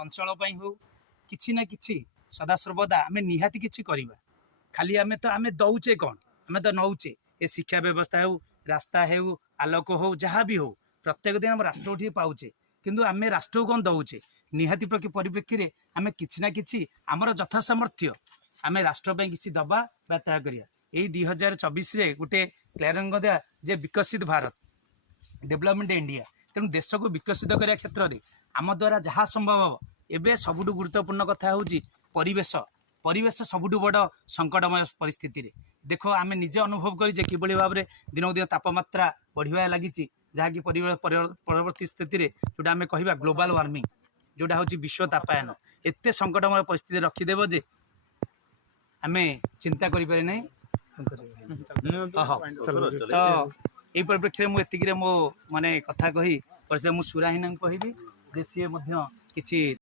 अंचल हो कि ना कि सदासर्वदा आम निहाती किसी करवा खाली आम तो आम दौचे कौन आम तो नौचे ए शिक्षा व्यवस्था हो रास्ता हो आलोक हो जहाँ भी हो प्रत्येक दिन आम राष्ट्र उठी पाचे किंतु आम राष्ट्र को कौन दौचे निहाती परिप्रेक्षी में आम कि ना कि आमर यथा सामर्थ्य आम राष्ट्र किसी दबा बा त्याग करिया यही 2024 गोटे क्लियरिंग दिया जे विकसित भारत डेभलपमेंट इंडिया तेणु देश को विकसित करने क्षेत्र में आम द्वारा जहाँ संभव हम एवं सबुठ गुरुत्वपूर्ण कथा हूँ परिवेश परिवेश सबुठ बड़ संकटमय परिस्थिति रे देख आम निजे अनुभव करें कि भाव में दिनक दिन तापमात्रा बढ़िया लगी जहाँकि परवर्ती स्थिति में जोटा आम कह ग्लोबल वार्मिंग जोटा हूँ विश्व तापायन एत संकटमय परिस्थिति रखीदेव जे आम चिंता करें ना तो यही परिप्रेक्षी में मुझे मो माने कथा कही मुझे सुराहीना कहबी जे सी किसी